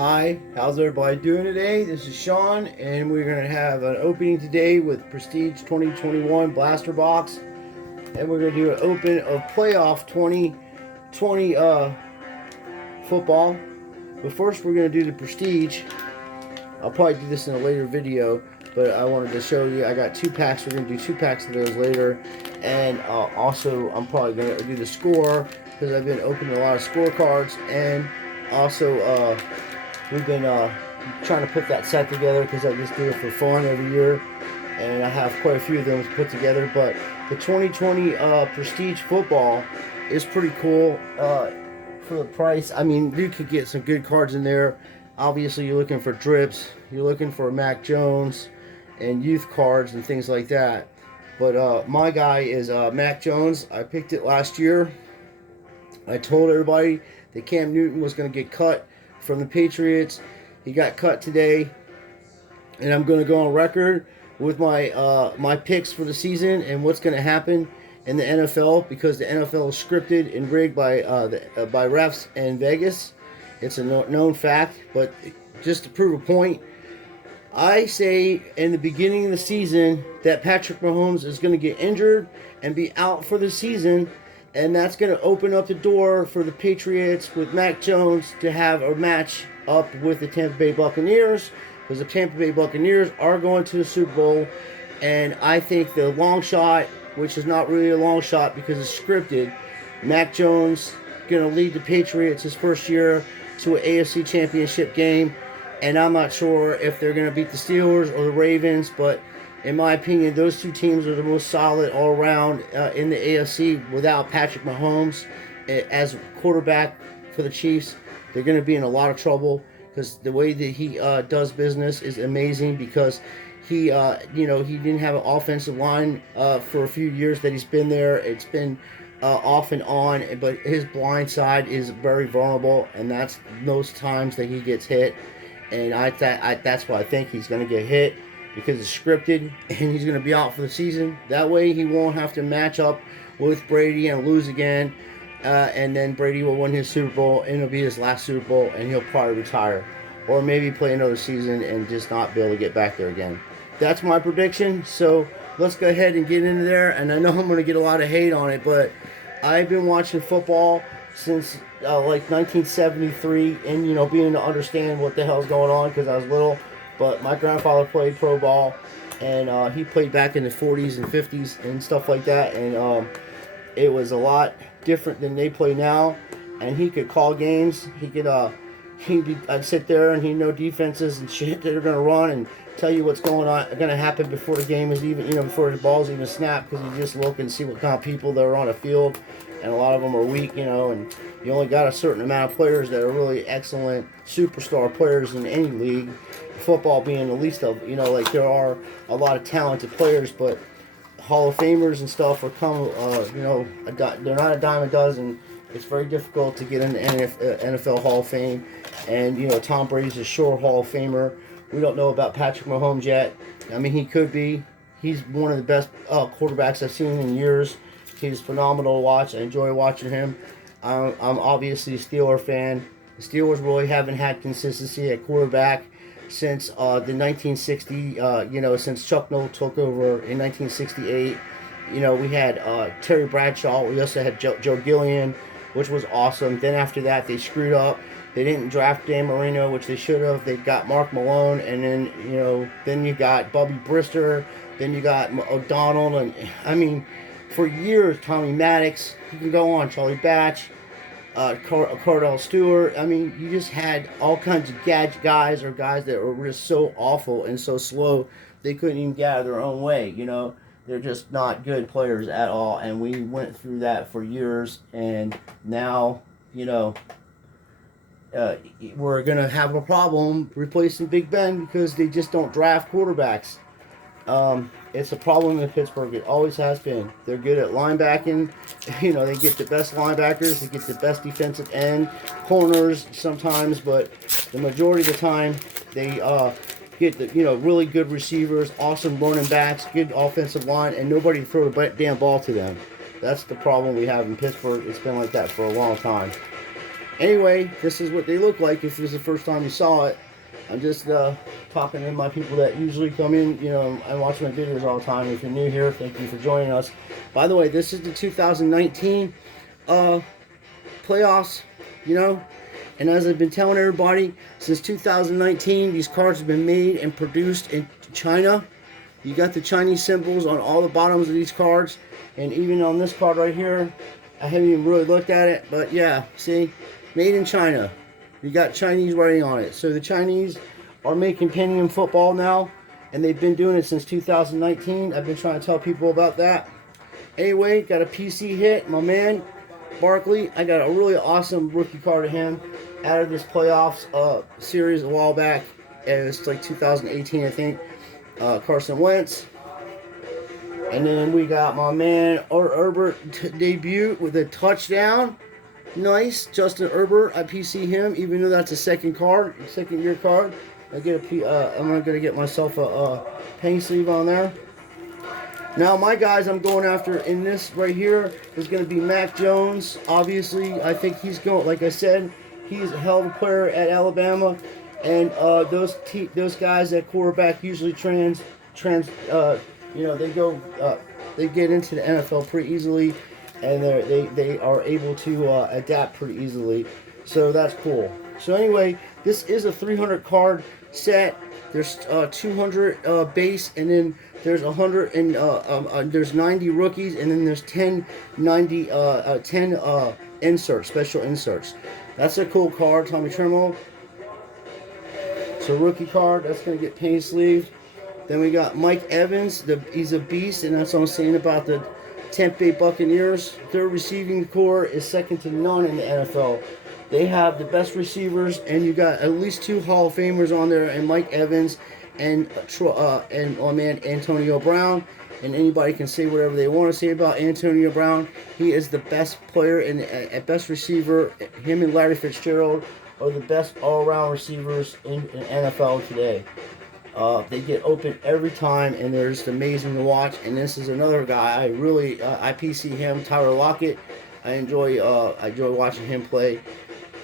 Hi, how's everybody doing today? This is Sean, and we're going to have an opening today with Prestige 2021 Blaster Box, and we're going to do an open of Playoff 2020 football. But first, we're going to do the Prestige. I'll probably do this in a later video, but I wanted to show you. I got 2 packs. We're going to do 2 packs of those later, and also I'm probably going to do the score because I've been opening a lot of scorecards, and also we've been trying to put that set together because I just do it for fun every year, and I have quite a few of them put together. But the 2020 Prestige football is pretty cool for the price. I mean, you could get some good cards in there. Obviously, you're looking for drips, you're looking for Mac Jones and youth cards and things like that. But my guy is Mac Jones. I picked it last year. I told everybody that Cam Newton was going to get cut from the Patriots. He got cut today, and I'm going to go on record with my picks for the season and what's going to happen in the NFL, because the NFL is scripted and rigged by refs and Vegas. It's a known fact, but just to prove a point, I say in the beginning of the season that Patrick Mahomes is going to get injured and be out for the season, and that's going to open up the door for the Patriots with Mac Jones to have a match up with the Tampa Bay Buccaneers, because the Tampa Bay Buccaneers are going to the Super Bowl. And I think the long shot, which is not really a long shot because it's scripted, Mac Jones going to lead the Patriots his first year to an AFC Championship game. And I'm not sure if they're going to beat the Steelers or the Ravens, but in my opinion, those 2 teams are the most solid all around in the AFC without Patrick Mahomes as quarterback for the Chiefs. They're going to be in a lot of trouble because the way that he does business is amazing, because he didn't have an offensive line for a few years that he's been there. It's been off and on, but his blind side is very vulnerable, and that's those times that he gets hit. And that's why I think he's going to get hit, because it's scripted, and he's going to be out for the season. That way he won't have to match up with Brady and lose again, and then Brady will win his Super Bowl, and it'll be his last Super Bowl, and he'll probably retire, or maybe play another season and just not be able to get back there again. That's my prediction. So let's go ahead and get into there. And I know I'm going to get a lot of hate on it, but I've been watching football since like 1973, and being able to understand what the hell's going on because I was little. But my grandfather played pro ball, and he played back in the 40s and 50s and stuff like that, and it was a lot different than they play now. And he could call games. I'd sit there and he'd know defenses and shit that are going to run and tell you what's going to happen before the game is even, before the ball's even snapped, because you just look and see what kind of people that are on a field, and a lot of them are weak, and you only got a certain amount of players that are really excellent superstar players in any league, football being the least of, like there are a lot of talented players, but Hall of Famers and stuff are they're not a dime a dozen. It's very difficult to get in the NFL Hall of Fame, and Tom Brady's a sure Hall of Famer. We don't know about Patrick Mahomes yet. I mean, he could be. He's one of the best quarterbacks I've seen in years. He's phenomenal to watch. I enjoy watching him. I'm obviously a Steeler fan. The Steelers really haven't had consistency at quarterback since the 1960, since Chuck Noll took over in 1968. We had Terry Bradshaw. We also had Joe Gillian, which was awesome. Then after that, they screwed up. They didn't draft Dan Marino, which they should have. They got Mark Malone, and then you got Bubby Brister. Then you got O'Donnell, and I mean, for years, Tommy Maddox. You can go on, Charlie Batch, Cordell Stewart. I mean, you just had all kinds of gadget guys, or guys that were just so awful and so slow they couldn't even get out of their own way. They're just not good players at all, and we went through that for years, and now, we're going to have a problem replacing Big Ben because they just don't draft quarterbacks. It's a problem in Pittsburgh. It always has been. They're good at linebacking. They get the best linebackers. They get the best defensive end, corners sometimes, but the majority of the time they get the really good receivers, awesome running backs, good offensive line, and nobody to throw the damn ball to them. That's the problem we have in Pittsburgh. It's been like that for a long time. Anyway, this is what they look like if this is the first time you saw it. I'm just talking to my people that usually come in, and watch my videos all the time. If you're new here, thank you for joining us. By the way, this is the 2019 playoffs, and as I've been telling everybody, since 2019, these cards have been made and produced in China. You got the Chinese symbols on all the bottoms of these cards, and even on this card right here, I haven't even really looked at it, but yeah, see, made in China. You got Chinese writing on it. So the Chinese are making Pentium football now, and they've been doing it since 2019. I've been trying to tell people about that. Anyway, got a PC hit, my man, Barkley. I got a really awesome rookie card of him out of this playoffs series a while back. And it's like 2018, I think. Carson Wentz. And then we got my man Herbert debut with a touchdown. Nice, Justin Herbert. I PC him, even though that's a second year card. I'm gonna get myself a paint sleeve on there. Now my guys I'm going after in this right here is gonna be Mac Jones. Obviously, I think he's going. Like I said, he's a hell of a player at Alabama, and those guys at quarterback usually they get into the NFL pretty easily, and they are able to adapt pretty easily. So that's cool. So anyway, this is a 300 card set. There's 200 base, and then there's 100 and there's 90 rookies, and then there's 10 inserts, special inserts. That's a cool card, Tommy Tremolo. So rookie card, that's gonna get paint sleeved. Then we got Mike Evans. He's a beast, and that's what I'm saying about the Tampa Bay Buccaneers. Their receiving core is second to none in the NFL. They have the best receivers, and you got at least 2 Hall of Famers on there, and Mike Evans and my man Antonio Brown. And anybody can say whatever they want to say about Antonio Brown. He is the best player and best receiver. Him and Larry Fitzgerald are the best all-around receivers in NFL today. They get open every time, and they're just amazing to watch. And this is another guy I PC him, Tyler Lockett. I enjoy watching him play,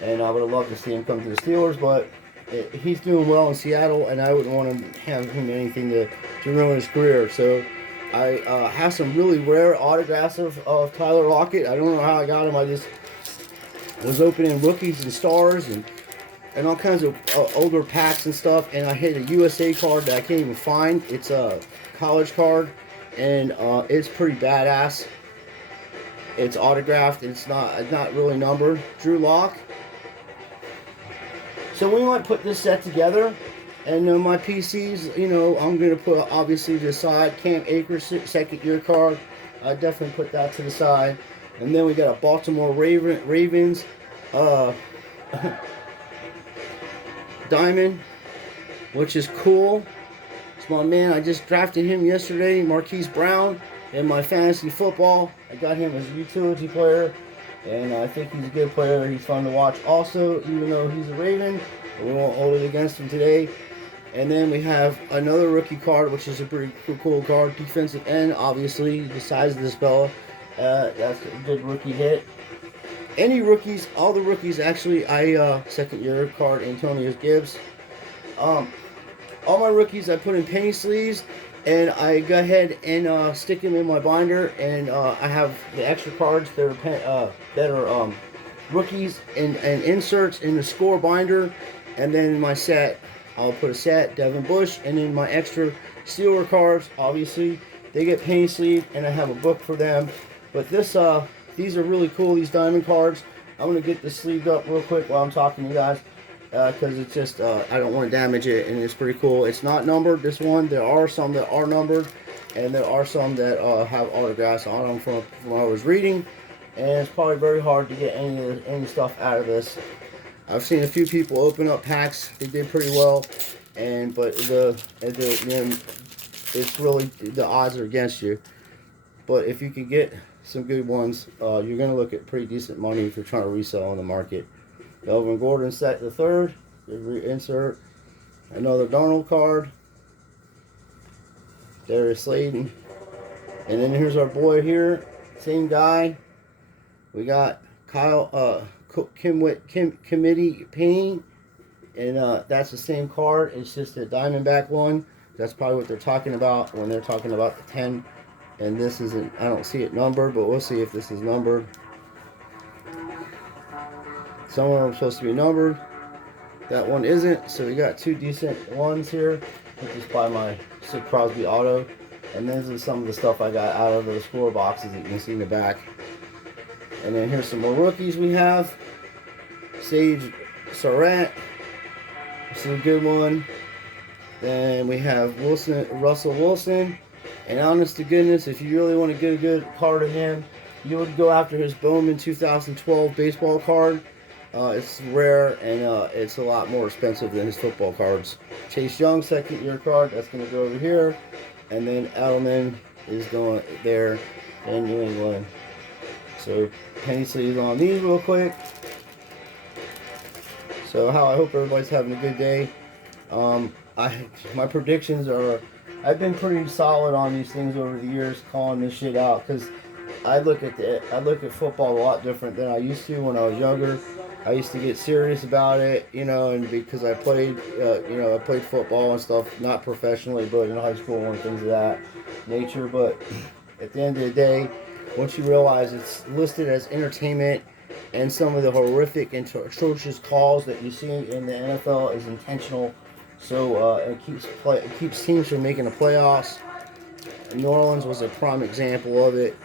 and I would have loved to see him come to the Steelers, but he's doing well in Seattle, and I wouldn't want to have him anything to ruin his career. So I have some really rare autographs of Tyler Lockett. I don't know how I got him. I just was opening rookies and stars and all kinds of older packs and stuff, and I hit a USA card that I can't even find. It's a college card, and it's pretty badass. It's autographed. It's not really numbered. Drew Lock. So we might put this set together, and my PCs, I'm gonna put obviously to the side. Cam Akers second year card. I definitely put that to the side, and then we got a Baltimore Ravens. Diamond, which is cool. It's my man. I just drafted him yesterday, Marquise Brown, in my fantasy football. I got him as a utility player, and I think he's a good player. He's fun to watch also, even though he's a Raven. We won't hold it against him today. And then we have another rookie card, which is a pretty cool card. Defensive end, obviously, the size of this fella. That's a good rookie hit. Any rookies, all the rookies actually, second year card, Antonio Gibbs. All my rookies I put in penny sleeves, and I go ahead and stick them in my binder, and I have the extra cards that are rookies and inserts in the score binder, and then in my set, I'll put a set, Devin Bush, and then my extra Steeler cards, obviously, they get penny sleeved, and I have a book for them. But these are really cool, these diamond cards. I'm going to get this sleeved up real quick while I'm talking to you guys, because it's just, I don't want to damage it, and it's pretty cool. It's not numbered, this one. There are some that are numbered, and there are some that have autographs on them from what I was reading, and it's probably very hard to get any stuff out of this. I've seen a few people open up packs. They did pretty well, but it's really, the odds are against you. But if you can get some good ones, you're going to look at pretty decent money if you're trying to resell on the market. Elven Gordon set the third. Insert another Darnold card. Darius Slayton. And then here's our boy here. Same guy. We got Kyle Committee painting, and that's the same card. It's just a Diamondback one. That's probably what they're talking about when they're talking about the 10. And this isn't, I don't see it numbered, but we'll see if this is numbered. Some of them are supposed to be numbered. That one isn't, so we got two decent ones here. Which is by my Sid Crosby auto. And this is some of the stuff I got out of those 4 boxes that you can see in the back. And then here's some more rookies we have. Sage Surratt. This is a good one. Then we have Russell Wilson. And honest to goodness, if you really want to get a good card of him, you would go after his Bowman 2012 baseball card. It's rare, and it's a lot more expensive than his football cards. Chase Young, second year card, that's going to go over here. And then Edelman is going there in New England. So penny sleeves on these real quick. So I hope everybody's having a good day. My predictions are, I've been pretty solid on these things over the years, calling this shit out, because I look at football a lot different than I used to when I was younger. I used to get serious about it, and because I played, I played football and stuff, not professionally, but in high school and things of that nature. But at the end of the day, once you realize it's listed as entertainment, and some of the horrific and atrocious calls that you see in the NFL is intentional, so it keeps teams from making the playoffs. New Orleans was a prime example of it.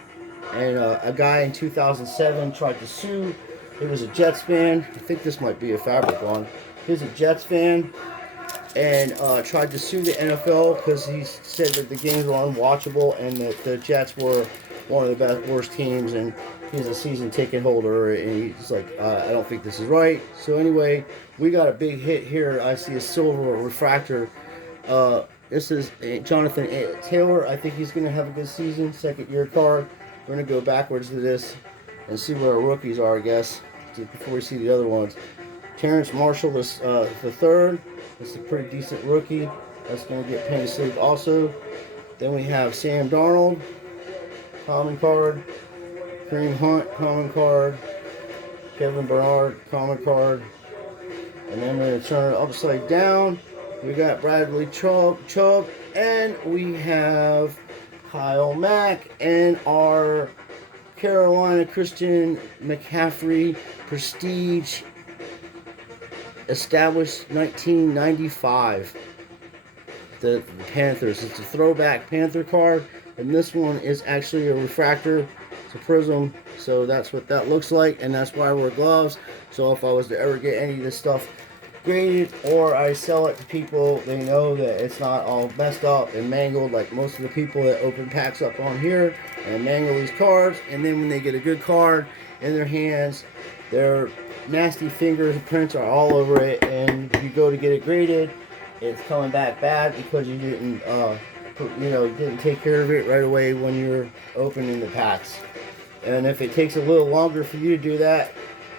And a guy in 2007 tried to sue. It was a Jets fan. I think this might be a fabric one. He's a Jets fan, and tried to sue the NFL because he said that the games were unwatchable and that the Jets were one of the worst teams, and he's a season ticket holder, and he's like, I don't think this is right. So anyway, we got a big hit here. I see a silver refractor. This is Jonathan Taylor. I think he's going to have a good season. Second year card. We're going to go backwards to this and see where our rookies are, I guess, before we see the other ones. Terrence Marshall is the third. That's a pretty decent rookie. That's going to get penny sleeve also. Then we have Sam Darnold, common card. Kareem Hunt, common card. Kevin Bernard, common card. And then we're going to turn it upside down. We got Bradley Chubb, and we have Kyle Mack, and our Carolina Christian McCaffrey Prestige, established 1995. The Panthers. It's a throwback Panther card, and this one is actually a refractor. It's a prism, so that's what that looks like, and that's why I wear gloves. So if I was to ever get any of this stuff graded, or I sell it to people, they know that it's not all messed up and mangled like most of the people that open packs up on here and mangle these cards. And then when they get a good card in their hands, their nasty fingerprints are all over it, and if you go to get it graded, it's coming back bad because you didn't didn't take care of it right away when you're opening the packs. And if it takes a little longer for you to do that,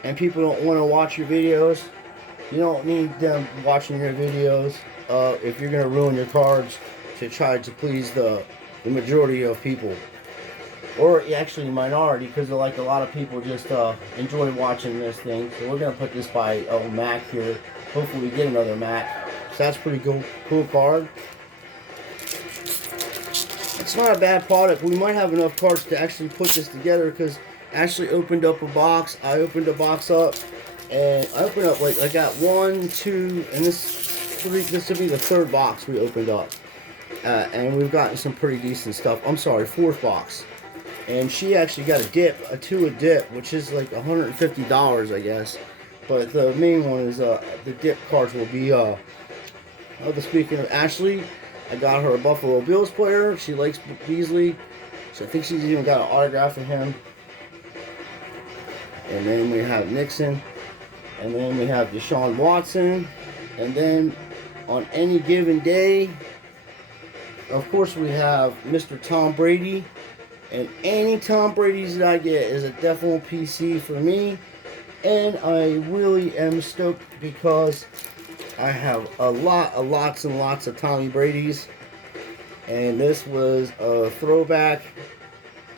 and people don't want to watch your videos, you don't need them watching your videos if you're going to ruin your cards to try to please the majority of people. Or actually minority, because like a lot of people just enjoy watching this thing. So we're going to put this by Mac here. Hopefully we get another Mac. So that's pretty cool card. It's not a bad product. We might have enough cards to actually put this together, because I actually opened up a box. I opened a box up. And I opened up, I got 1, 2, and this will be the third box we opened up. And we've gotten some pretty decent stuff. I'm sorry, fourth box. And she actually got a dip, a dip, which is like $150, I guess. But the main one is, the dip cards will be, speaking of Ashley, I got her a Buffalo Bills player. She likes Beasley. So I think she's even got an autograph of him. And then we have Nixon. And then we have Deshaun Watson. And then on any given day, of course, we have Mr. Tom Brady. And any Tom Brady's that I get is a definite PC for me. And I really am stoked because I have lots and lots of Tommy Brady's. And this was a throwback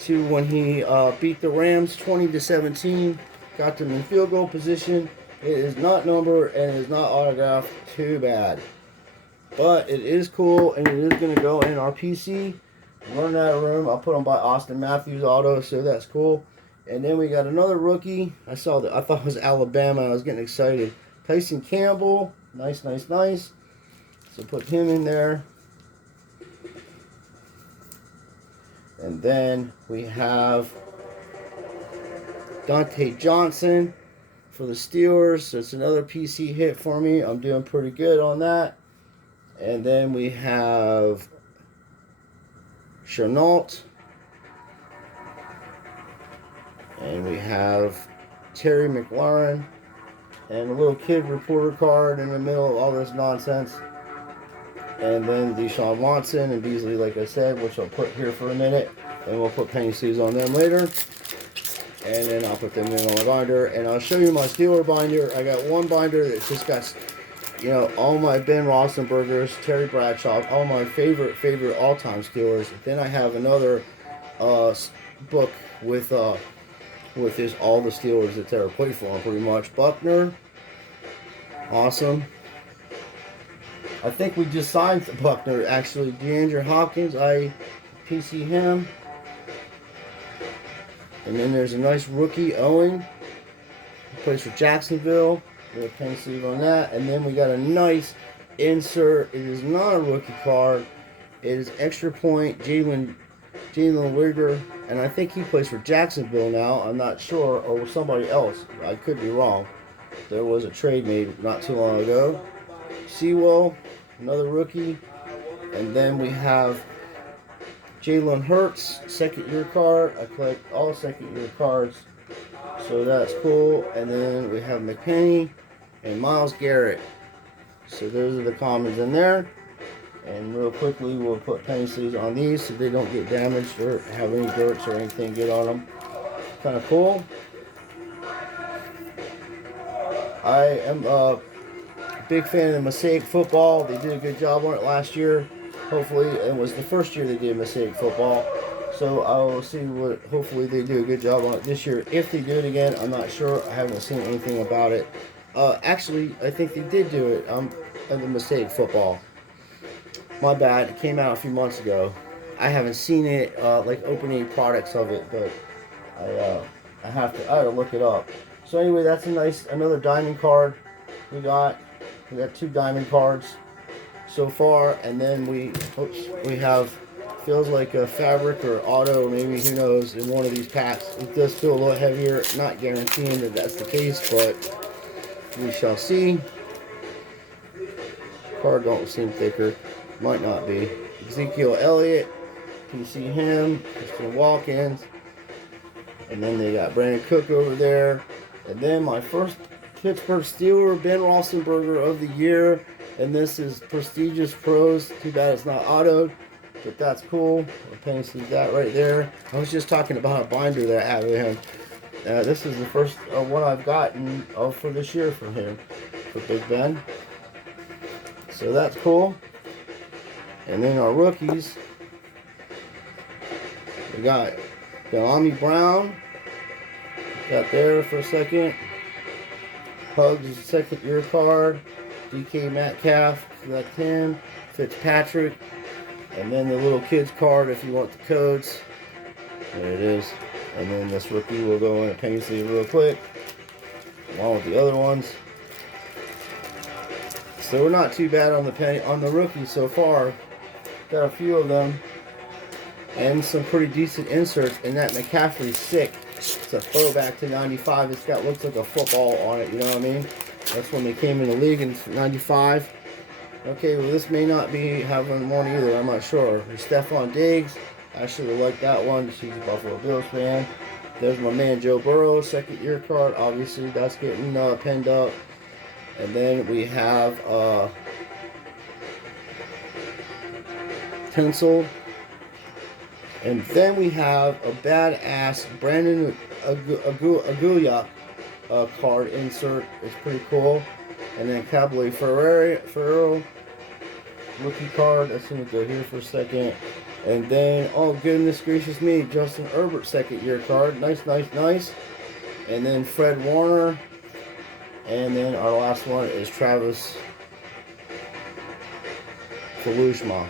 to when he beat the Rams 20-17. Got them in field goal position. It is not numbered and it is not autographed. Too bad. But it is cool and it is going to go in our PC. Run out of room. I'll put them by Austin Matthews Auto, so that's cool. And then we got another rookie. I saw that. I thought it was Alabama. I was getting excited. Tyson Campbell. Nice. So put him in there. And then we have Dante Johnson for the Steelers. So it's another PC hit for me. I'm doing pretty good on that. And then we have Chenault. And we have Terry McLaurin. And a little kid reporter card in the middle of all this nonsense. And then Deshaun Watson and Beasley, like I said, which I'll put here for a minute. And we'll put penny sleeves on them later. And then I'll put them in on my binder. And I'll show you my Steeler binder. I got one binder that's just got, you know, all my Ben Roethlisbergers, Terry Bradshaw, all my favorite all-time Steelers. Then I have another book with this all the Steelers that ever played for them, pretty much. Buckner, awesome. I think we just signed Buckner, actually. DeAndre Hopkins, I PC him. And then there's a nice rookie, Owen. He plays for Jacksonville. We'll penny sleeve on that. And then we got a nice insert. It is not a rookie card. It is extra point, Jalen Wigger. And I think he plays for Jacksonville now. I'm not sure. Or somebody else. I could be wrong. There was a trade made not too long ago. Sewell, another rookie. And then we have Jalen Hurts, second year card. I collect all second year cards, so that's cool. And then we have McKinney and Myles Garrett. So those are the commons in there. And real quickly, we'll put penny sleeves on these so they don't get damaged or have any dirts or anything get on them. Kind of cool. I am a big fan of the Mosaic football. They did a good job on it last year. Hopefully, it was the first year they did Mosaic football. So I will see what, hopefully they do a good job on it this year. If they do it again, I'm not sure. I haven't seen anything about it. Actually, I think they did do it on the Mosaic football. My bad. It came out a few months ago. I haven't seen it, like opening products of it, but I have to look it up. So anyway, that's another diamond card we got. We got 2 diamond cards so far, and then we have, feels like a fabric or auto, maybe, who knows, in one of these packs. It does feel a little heavier, not guaranteeing that that's the case, but we shall see. Card don't seem thicker, might not be. Ezekiel Elliott, PC him, Christian Watkins, and then they got Brandon Cook over there, and then my first Pittsburgh Steeler, Ben Roethlisberger of the year. And this is Prestigious Pros. Too bad it's not autoed, but that's cool. I'll penny sleeve that right there. I was just talking about a binder that I have with him. This is the first one I've gotten for this year from him, for Big Ben. So that's cool. And then our rookies. We got Delami Brown. Got there for a second. Hugs is a second year card. DK Metcalf, select him. Fitzpatrick. And then the little kids card if you want the codes. There it is. And then this rookie will go in a penny sleeve real quick, along with the other ones. So we're not too bad on the rookies so far. Got a few of them. And some pretty decent inserts. And that McCaffrey's sick. It's a throwback to 95. It's got, looks like a football on it, you know what I mean? That's when they came in the league in 95. Okay, well this may not be having one either, I'm not sure. Stephon Diggs, I actually like that one. She's a Buffalo Bills fan. There's my man Joe Burrow, second year card. Obviously, that's getting pinned up. And then we have Tinsel. And then we have a badass Brandon Aguilar card insert. It's pretty cool. And then Caballé Ferrero rookie card. That's going to go here for a second. And then, oh goodness gracious me, Justin Herbert second year card. Nice. and then Fred Warner, and then our last one is Travis Kalushma.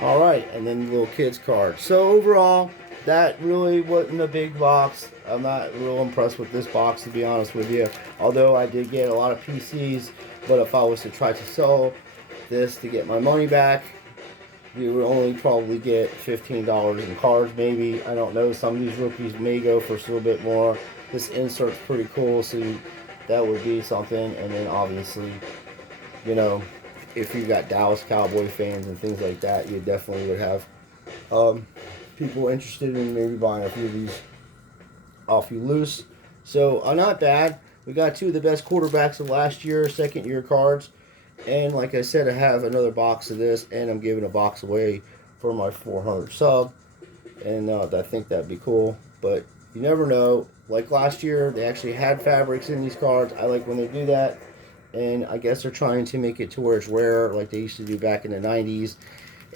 Alright, and then the little kids card. So overall, that really wasn't a big box. I'm not real impressed with this box, to be honest with you. Although I did get a lot of PCs, but if I was to try to sell this to get my money back, we would only probably get $15 in cards, maybe. I don't know. Some of these rookies may go for a little bit more. This insert's pretty cool, so that would be something. And then obviously, you know, if you got Dallas Cowboy fans and things like that, you definitely would have people interested in maybe buying a few of these off you loose. So not bad. We got two of the best quarterbacks of last year, second year cards. And like I said, I have another box of this, and I'm giving a box away for my 400 sub. And I think that'd be cool. But you never know. Like last year, they actually had fabrics in these cards. I like when they do that. And I guess they're trying to make it to where it's rare, like they used to do back in the 90s.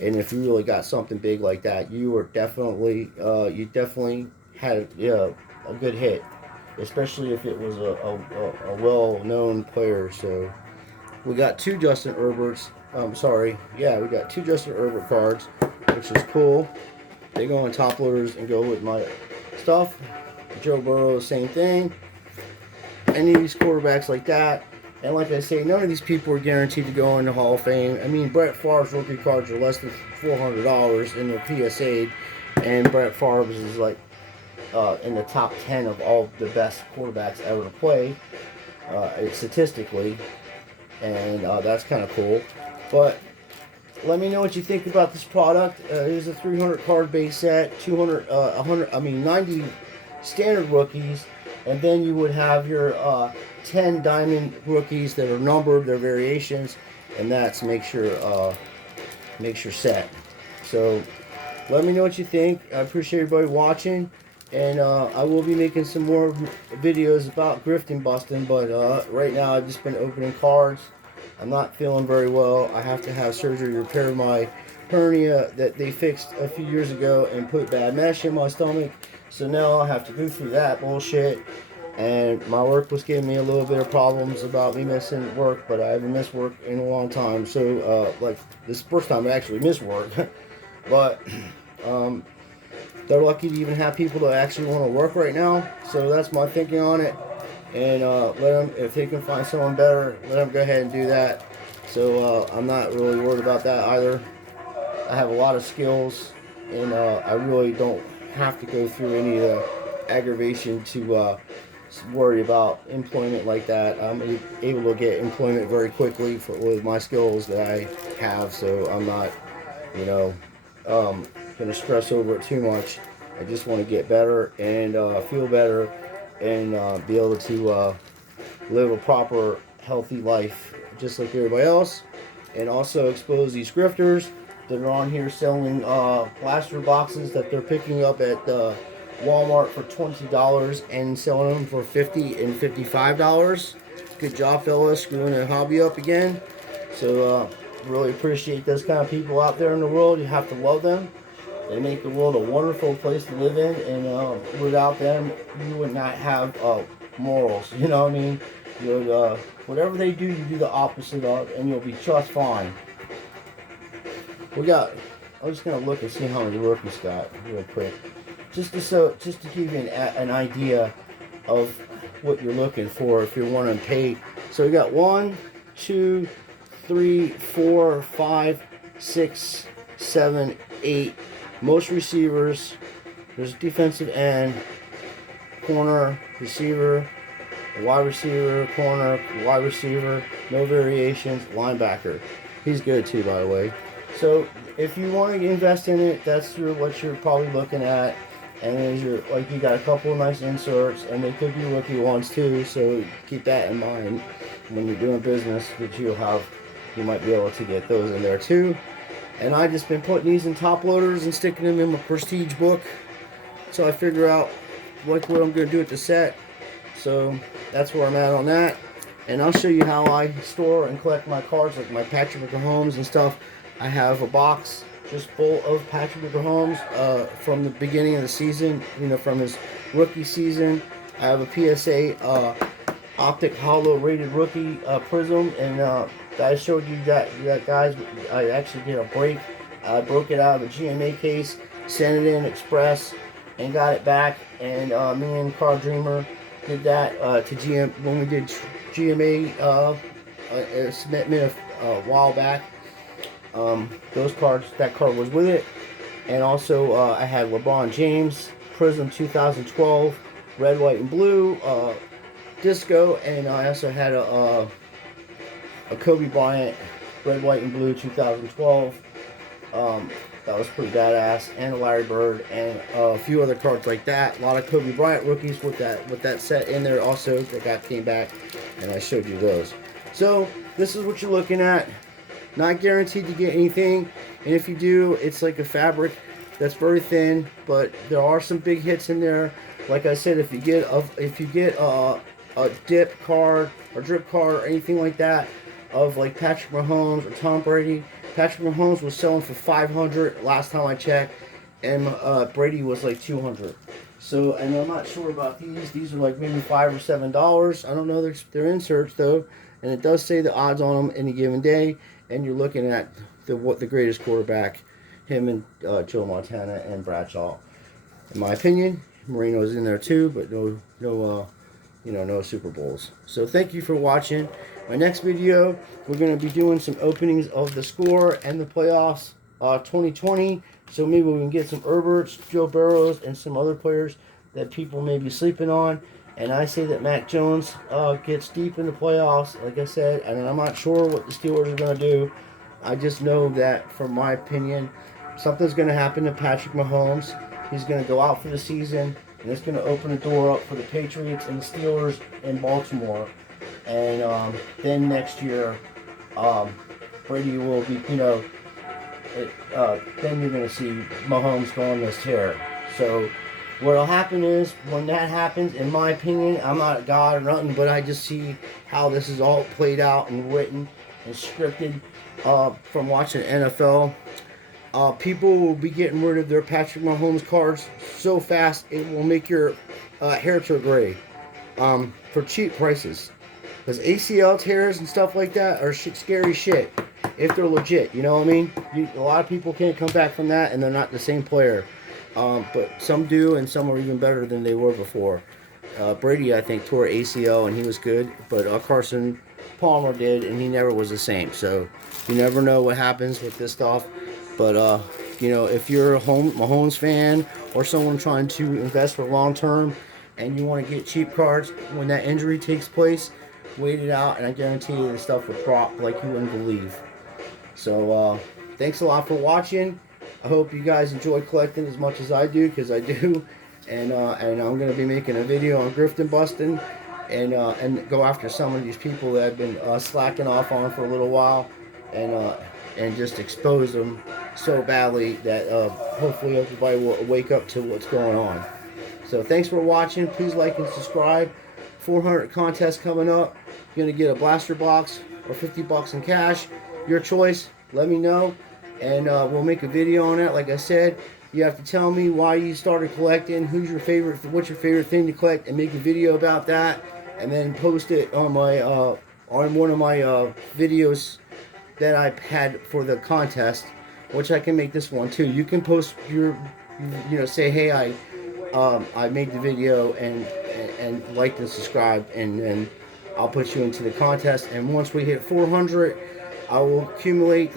And if you really got something big like that, you were definitely, you definitely had a good hit. Especially if it was a well-known player. So we got two Justin Herberts. We got two Justin Herbert cards, which is cool. They go on top loaders and go with my stuff. Joe Burrow, same thing. Any of these quarterbacks like that. And like I say, none of these people are guaranteed to go in the Hall of Fame. I mean, Brett Favre's rookie cards are less than $400 and they're PSA'd. And Brett Favre's is like in the top 10 of all the best quarterbacks ever to play, statistically. And that's kind of cool. But let me know what you think about this product. It is a 300 card base set, 90 standard rookies, and then you would have your 10 diamond rookies that are numbered, their variations, and that's makes your set. So let me know what you think. I appreciate everybody watching, and I will be making some more videos about grifting busting, but right now I've just been opening cards. I'm not feeling very well. I have to have surgery to repair my hernia that they fixed a few years ago and put bad mesh in my stomach. So now I have to go through that bullshit. And my work was giving me a little bit of problems about me missing work, but I haven't missed work in a long time. So like this first time I actually missed work. But they're lucky to even have people that actually want to work right now. So that's my thinking on it. And let them, if they can find someone better, let them go ahead and do that. So I'm not really worried about that either. I have a lot of skills, and I really don't have to go through any of the aggravation to worry about employment like that. I'm able to get employment very quickly with my skills that I have, so I'm not, going to stress over it too much. I just want to get better and feel better and be able to live a proper, healthy life just like everybody else, and also expose these grifters that are on here selling blaster boxes that they're picking up at Walmart for $20 and selling them for $50 and $55. Good job, fellas, screwing the hobby up again. So really appreciate those kind of people out there in the world. You have to love them. They make the world a wonderful place to live in, and without them, you would not have morals. You know what I mean? Whatever they do, you do the opposite of, and you'll be just fine. I'm just gonna look and see how many rookies got real quick, just to give you an idea of what you're looking for if you're wanting to pay. So we got 1, 2, 3, 4, 5, 6, 7, 8. Most receivers. There's defensive end, corner, receiver, wide receiver, corner, wide receiver, no variations, linebacker. He's good too, by the way. So if you want to invest in it, that's what you're probably looking at. And you got a couple of nice inserts, and they could be rookie ones too. So keep that in mind when you're doing business, that you might be able to get those in there too. And I just been putting these in top loaders and sticking them in my prestige book, so I figure out what I'm going to do with the set. So that's where I'm at on that. And I'll show you how I store and collect my cards, like my Patrick Mahomes and stuff. I have a box just full of Patrick Mahomes from the beginning of the season, from his rookie season. I have a PSA optic hollow rated rookie prism, and I showed you that guys. I actually did a break. I broke it out of a GMA case, sent it in express, and got it back. And me and Carl Dreamer did that to GM when we did GMA submit a while back. Those cards, that card was with it, and also I had LeBron James Prism 2012, red, white, and blue disco, and I also had a Kobe Bryant red, white, and blue 2012. That was pretty badass, and a Larry Bird, and a few other cards like that. A lot of Kobe Bryant rookies with that set in there also that came back, and I showed you those. So this is what you're looking at. Not guaranteed to get anything, and if you do, it's like a fabric that's very thin, but there are some big hits in there. Like I said, if you get a dip card or drip card or anything like that of like Patrick Mahomes or Tom Brady, Patrick Mahomes was selling for $500 last time I checked, and Brady was like $200. So, and I'm not sure about these. These are like maybe $5 or $7. I don't know. They're inserts though, and it does say the odds on them any given day. And you're looking at the greatest quarterback, him and Joe Montana and Bradshaw. In my opinion, Marino's in there too, but no Super Bowls. So thank you for watching. My next video, we're going to be doing some openings of the score and the playoffs 2020. So maybe we can get some Herberts, Joe Burrows, and some other players that people may be sleeping on. And I say that Mac Jones gets deep in the playoffs, like I said, and I'm not sure what the Steelers are going to do. I just know that, from my opinion, something's going to happen to Patrick Mahomes. He's going to go out for the season, and it's going to open the door up for the Patriots and the Steelers in Baltimore. And then next year, Brady will be, then you're going to see Mahomes go on this tear. So what'll happen is, when that happens, in my opinion, I'm not a god or nothing, but I just see how this is all played out and written and scripted from watching NFL. People will be getting rid of their Patrick Mahomes cards so fast it will make your hair turn gray for cheap prices. Because ACL tears and stuff like that are scary shit if they're legit. You know what I mean? A lot of people can't come back from that, and they're not the same player. But some do, and some are even better than they were before. Brady, I think, tore ACL, and he was good, but Carson Palmer did, and he never was the same. So you never know what happens with this stuff. But if you're a Mahomes fan or someone trying to invest for long term, and you want to get cheap cards when that injury takes place, wait it out, and I guarantee you the stuff will drop like you wouldn't believe. So thanks a lot for watching. I hope you guys enjoy collecting as much as I do, because I do. And I'm going to be making a video on grifting busting, and go after some of these people that have been slacking off on for a little while, and just expose them so badly that hopefully everybody will wake up to what's going on. So thanks for watching. Please like and subscribe. 400 contest coming up. You're going to get a blaster box or $50 in cash. Your choice. Let me know, and we'll make a video on that. Like I said, you have to tell me why you started collecting, what's your favorite thing to collect, and make a video about that, and then post it on my on one of my videos that I had for the contest, which I can make this one too. You can post your, say, hey, I made the video, and like and subscribe, and I'll put you into the contest. And once we hit 400, I will accumulate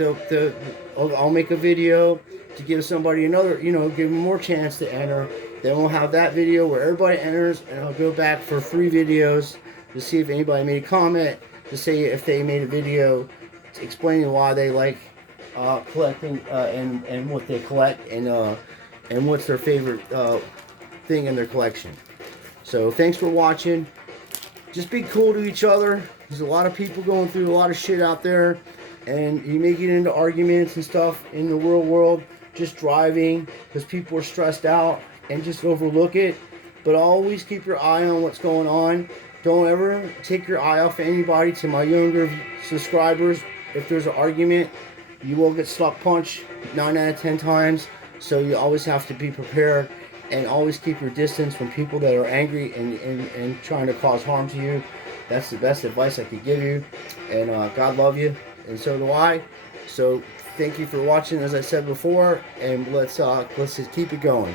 I'll make a video to give somebody another, give them more chance to enter. Then we'll have that video where everybody enters, and I'll go back for 3 videos to see if anybody made a comment, to say if they made a video explaining why they like collecting and what they collect, and what's their favorite thing in their collection. So thanks for watching. Just be cool to each other. There's a lot of people going through a lot of shit out there, and you may get into arguments and stuff in the real world just driving because people are stressed out, and just overlook it. But always keep your eye on what's going on. Don't ever take your eye off anybody. To my younger subscribers, if there's an argument, you will get stuck punched 9 out of 10 times. So you always have to be prepared and always keep your distance from people that are angry and trying to cause harm to you. That's the best advice I could give you. And God love you, and so do I. So thank you for watching, as I said before, and let's just keep it going.